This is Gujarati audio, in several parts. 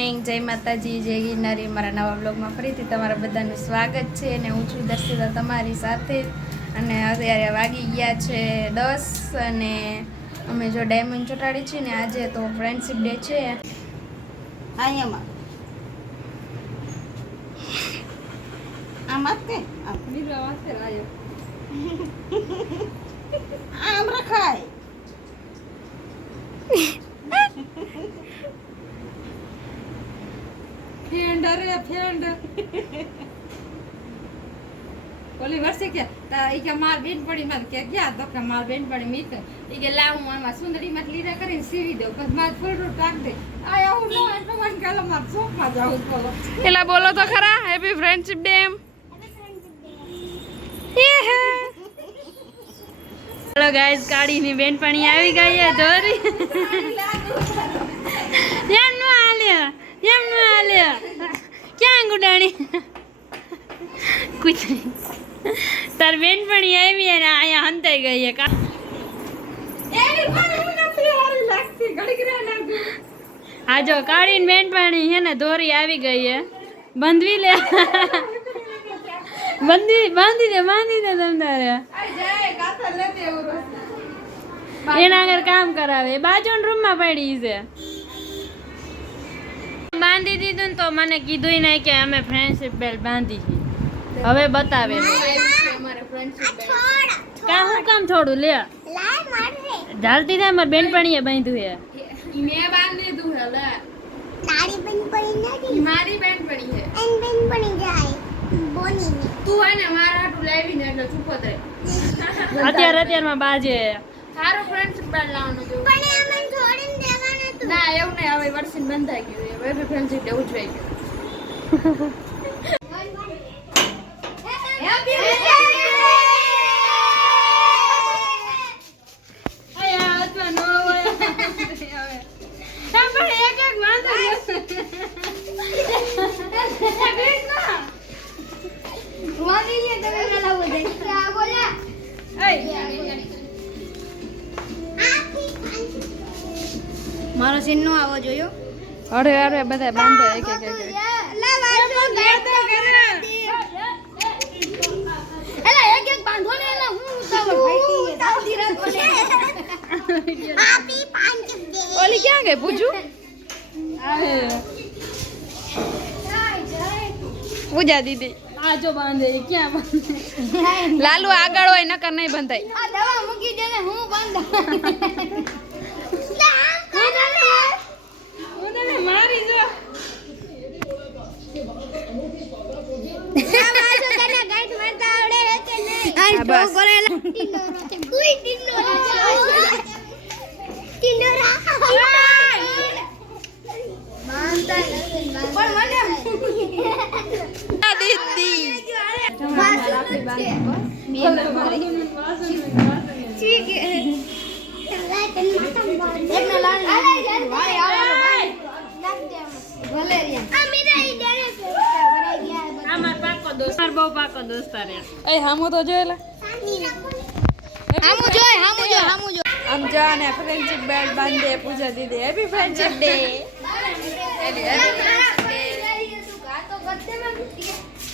મોર્નિંગ, જય માતાજી, જય ગિરનારી. મારા નવા બ્લોગમાં ફરીથી તમારા બધાનું સ્વાગત છે. અને હું છું દર્શિતા તમારી સાથે. અને અત્યારે વાગી ગયા છે 10 અને અમે જો ડાયમંડ ચોટાડી છીએ ને આજે તો ફ્રેન્ડશિપ ડે છે. આમ રખાય ફ્રેન્ડ ઓલી વર્ષે કે માર બેન પડી માં કે ગયા તો કે માર બેન પડી મીત ઈ કે લાવ હું આમાં સુંદરી માં લીધા કરીને સીવી દઉં પછી માર ફોટો ટાક દે આ આવું નો એટલે મન કાલે માર શોખમાં જાવું બોલો એલા બોલો તો ખરા હેપી ફ્રેન્ડશિપ ડે એમ. હેલો ગાઈસ, કાળીની બેનપણી આવી ગઈ છે જોરી. એમ નો હાલ્યો ક્યાં ગુડાણી કુછ નહીં. તાર બેનપણી આવી અને અહીંયા હંતાઈ ગઈ છે કા એની પણ હું નથી હારી લાગતી ઘડીક રે નાખું. હા જો કાળીની બેનપણી છે ને દોરી આવી ગઈ છે. બંધવી લે બાંધી દે તમતારે એના આગળ કામ કરાવે. બાજુના રૂમમાં પડી છે. બાંધી દીધું ને તો મને કીધું નહીં કે અમે ફ્રેન્ડશિપ બેલ્ટ બાંધી છે. હવે બતાવે કા હું કામ થોડું લે ઢાલતી થાય મારી બેનપણીએ બાંધ્યું છે. મેં બાંધી દીધું હે લે તારી બેનપણી નથી, મારી બેનપણી છે. એન બેનપણી જાય બોની તું હે ને મારા હાટુ લાવી ને એટલે ચૂપ જ રહે. અત્યારમાં બાજે સારો ફ્રેન્ડશિપ બેલ્ટ લાવવાનો જો. પણ એ મને છોડીને દેવાનું હતું. ના એવું નહીં, હવે વર્ષિન બંધાઈ ગયું હવે ફ્રેન્ડશિપ ડે ઉજવાઈ ગયું. મારો સીન નો આવો જોયો. અરે બધા બાંધો એક એક ઓલી ક્યાં ગઈ પૂછું પૂજા દીદી આ જો બાંધે ક્યાં બાંધે. લાલુ આગળ હોય નકર નહીં બંધાય. આ દવા મૂકી દે ને હું બંધ મારી જો બહુ પાકો દોસ્તાર એ હામુ તો જોયેલા આમ જા ને ફ્રેન્ડશિપ બેલ્ટ બાંધે પૂજા દીદી. Happy friendship day.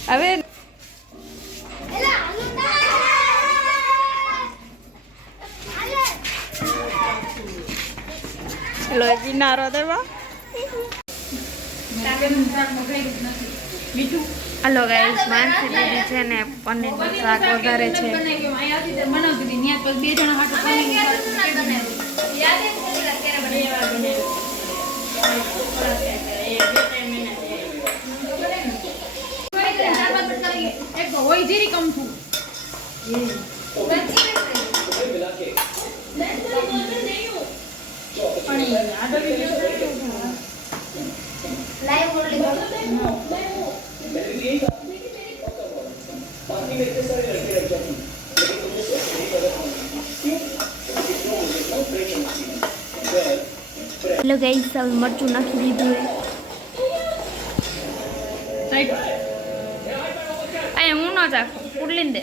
હવે લો કિનારો દેવા. હલો ગાઈસ, માનસી દીદી છે ને પનીરનું શાક વઘારે છે. હેલો ગાઈસ, હવે મરચું નાખી દીધું હે. અહીંયા હું ન ચાખું, ઉડલીને દે.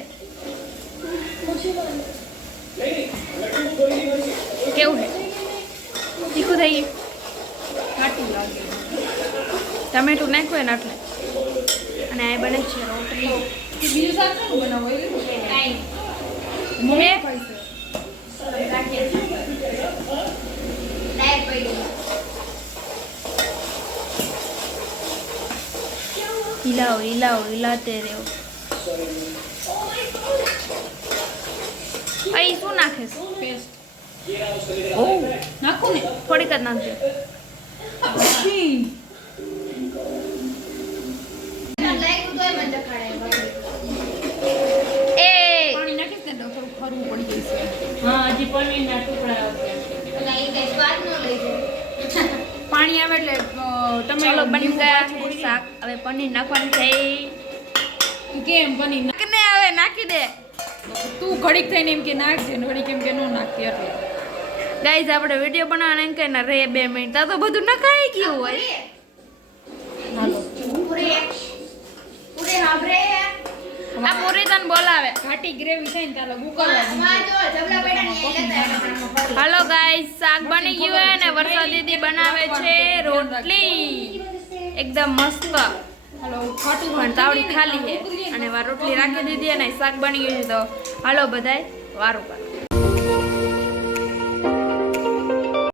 કેવું છે? તીખું થઈ ગયું? ખાટું લાગે. ટમેટું નાખ્યું ને એટલે. અને આ બને છે રોટલી. બીજું શાક શું બનાવો કાંઈ મમ્મી રાખીએ છીએ. ડાયરેક્ટ પડી हिलाते रहो. અહીં શું નાખે છે? પેસ્ટ ઓ નાખો ને થોડીક જ નાખજો. એ પાણી નાખીશ ને તો થોડું ખરું પડી જશે. હા હજી પનીરના ટુકડા આવશે. પાણી આવે એટલે તમે ચલો બની ગયા શાક. હવે પનીર નાખવાનું છે. કેમ પનીર ને હવે નાખી દે. તું ઘડીક થઈને એમ કે નાખજે ને ઘડીક એમ કે નો નાખતી એટલે ગાઈઝ આપણે વિડીયો બનાવવાના એમ કે ના રે 2 મિનિટ તો બધું નખાઈ ગયું હોય. હાલો આ પૂરી તને બોલાવે. ઘાટી ગ્રેવી થાય ને ત્યારે ગુકરવા હાલો ગાઈઝ શાક બની ગયું હે ને વર્ષા દીદી બનાવે છે રોટલી એકદમ મસ્ત. હાલો ખાટું પણ તાવડી ખાલી છે અને વાર રોટલી રાખી દીધી અને શાક બની ગયું છે. તો હાલો બધાય વારું કરો.